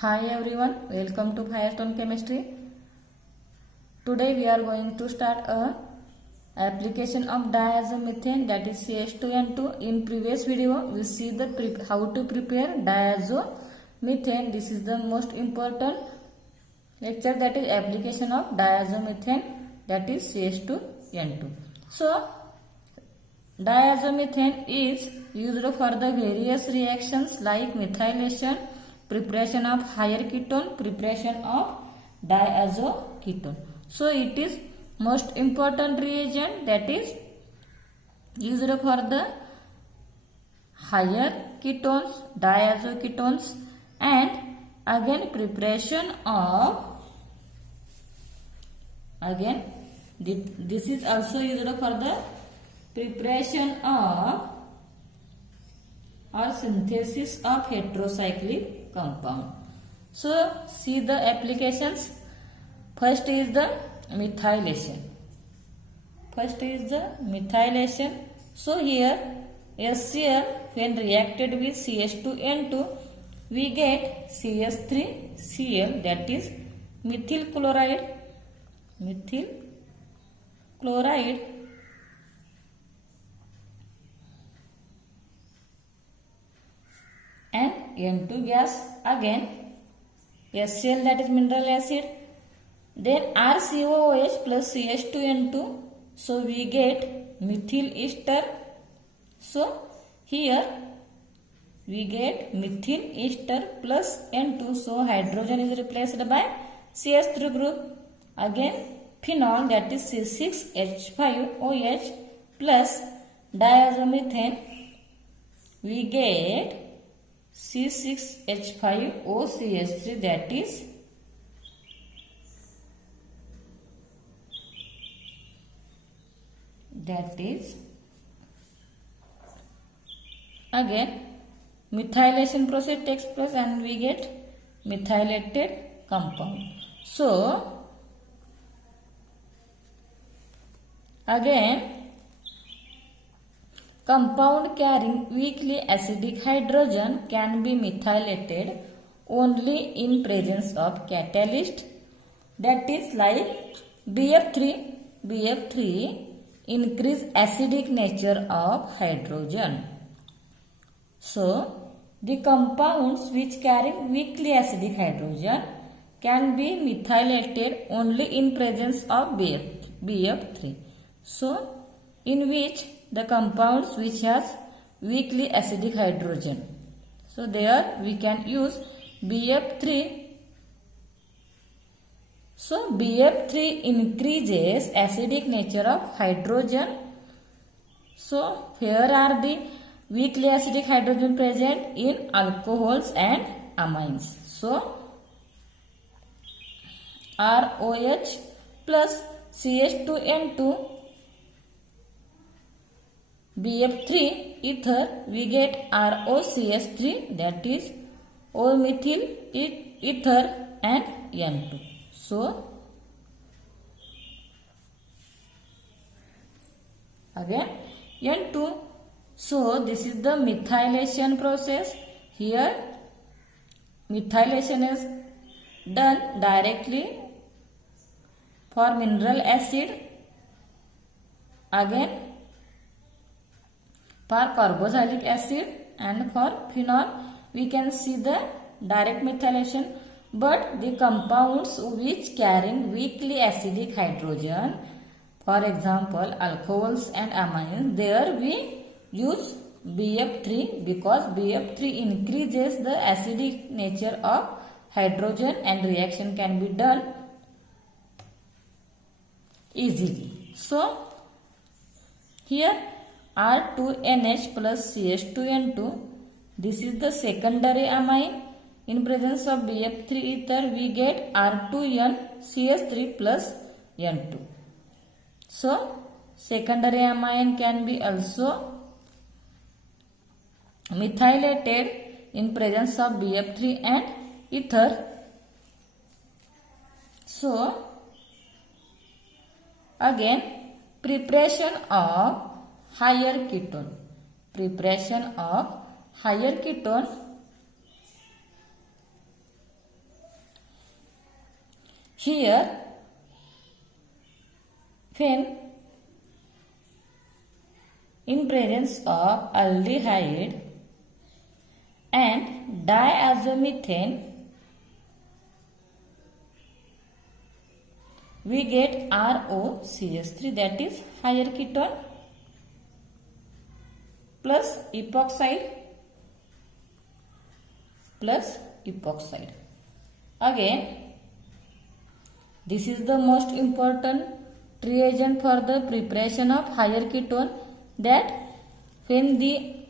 Hi everyone, welcome to Firestone Chemistry. Today we are going to start a application of diazomethane, that is CH2N2. In previous video we see the how to prepare diazomethane. This is the most important lecture, that is application of diazomethane, that is CH2N2. So diazomethane is used for the various reactions like methylation, preparation of higher ketone, preparation of diazoketone. So it is most important reagent that is used for the higher ketones, diazoketones, and again preparation of this is also used for the preparation of or synthesis of heterocyclic compound. So see the applications. First is the methylation. So here HCl when reacted with CH2N2 we get CH3Cl, that is methyl chloride and N2 gas, again HCl, that is mineral acid, then RCOOH plus CH2N2, so we get methyl ester. So here we get methyl ester plus N2, so hydrogen is replaced by CH3 group. Again phenol, that is C6H5OH plus diazomethane, we get C6H5OCH3, that is again methylation process takes place and we get methylated compound. So again compound carrying weakly acidic hydrogen can be methylated only in presence of catalyst, that is like BF3 increase acidic nature of hydrogen. So the compounds which carry weakly acidic hydrogen can be methylated only in presence of BF3. So in which the compounds which has weakly acidic hydrogen, so there we can use BF3. So BF3 increases acidic nature of hydrogen. So here are the weakly acidic hydrogen present in alcohols and amines. So ROH plus CH2N2 BF3 ether, we get ROCH3, that is O methyl ether and N2. So again N2. So this is the methylation process. Here methylation is done directly for mineral acid, again for carboxylic acid, and for phenol we can see the direct methylation. But the compounds which carrying weakly acidic hydrogen, for example alcohols and amines, there we use BF3 because BF3 increases the acidic nature of hydrogen and reaction can be done easily. So here R2NH plus CH2N2, this is the secondary amine. In presence of BF3 ether we get R2NCH3 plus N2. So secondary amine can be also methylated in presence of BF3 and ether. So again preparation of higher ketone. Here, when in presence of aldehyde and diazomethane, we get ROCH3, that is higher ketone plus epoxide. Again, this is the most important reagent for the preparation of higher ketone, that when we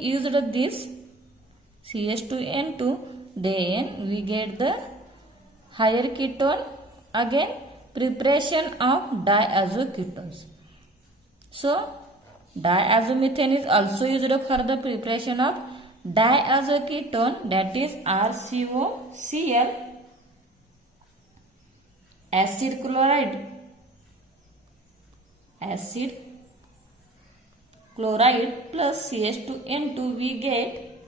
used this CH2N2, then we get the higher ketone. Again, preparation of diazoketones. So, diazomethane is also used for the preparation of diazoketone, that is RCOCl. Acid chloride plus CH2N2, we get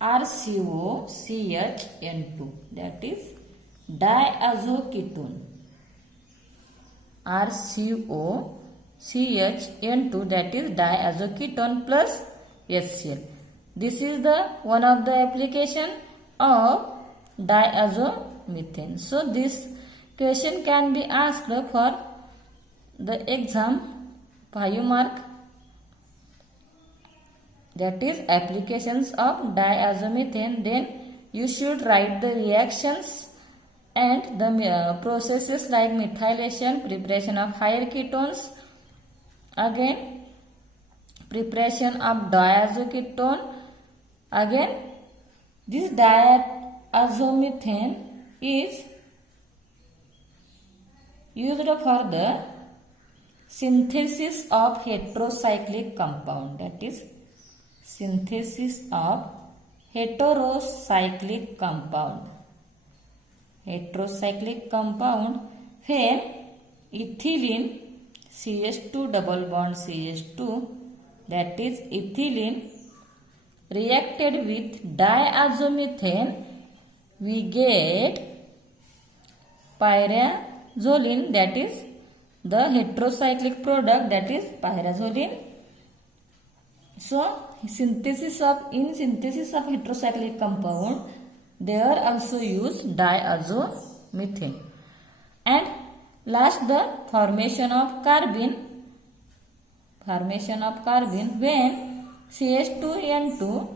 RCOCHN2, that is diazoketone. RCOCHN2, that is diazoketone plus HCl. This is the one of the application of diazomethane. So this question can be asked for the exam 5 mark, that is applications of diazomethane. Then you should write the reactions and the processes like methylation, preparation of higher ketones, again preparation of diazoketone. Again, this diazomethane is used for the synthesis of heterocyclic compound, that is synthesis of heterocyclic compound. Heterocyclic compound, when ethylene CH2 double bond CH2, that is ethylene, reacted with diazomethane, we get pyrazolene, that is the heterocyclic product, that is pyrazolene. So, in synthesis of heterocyclic compound, they are also used diazomethane. And last, the formation of carbene. When CH2N2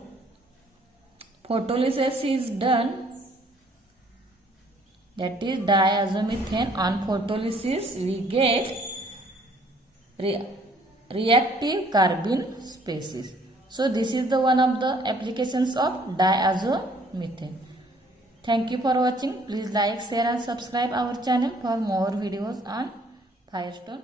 photolysis is done, that is diazomethane, on photolysis we get reactive carbene species. So this is the one of the applications of diazomethane. Thank you for watching. Please like, share and subscribe our channel for more videos on Firestone.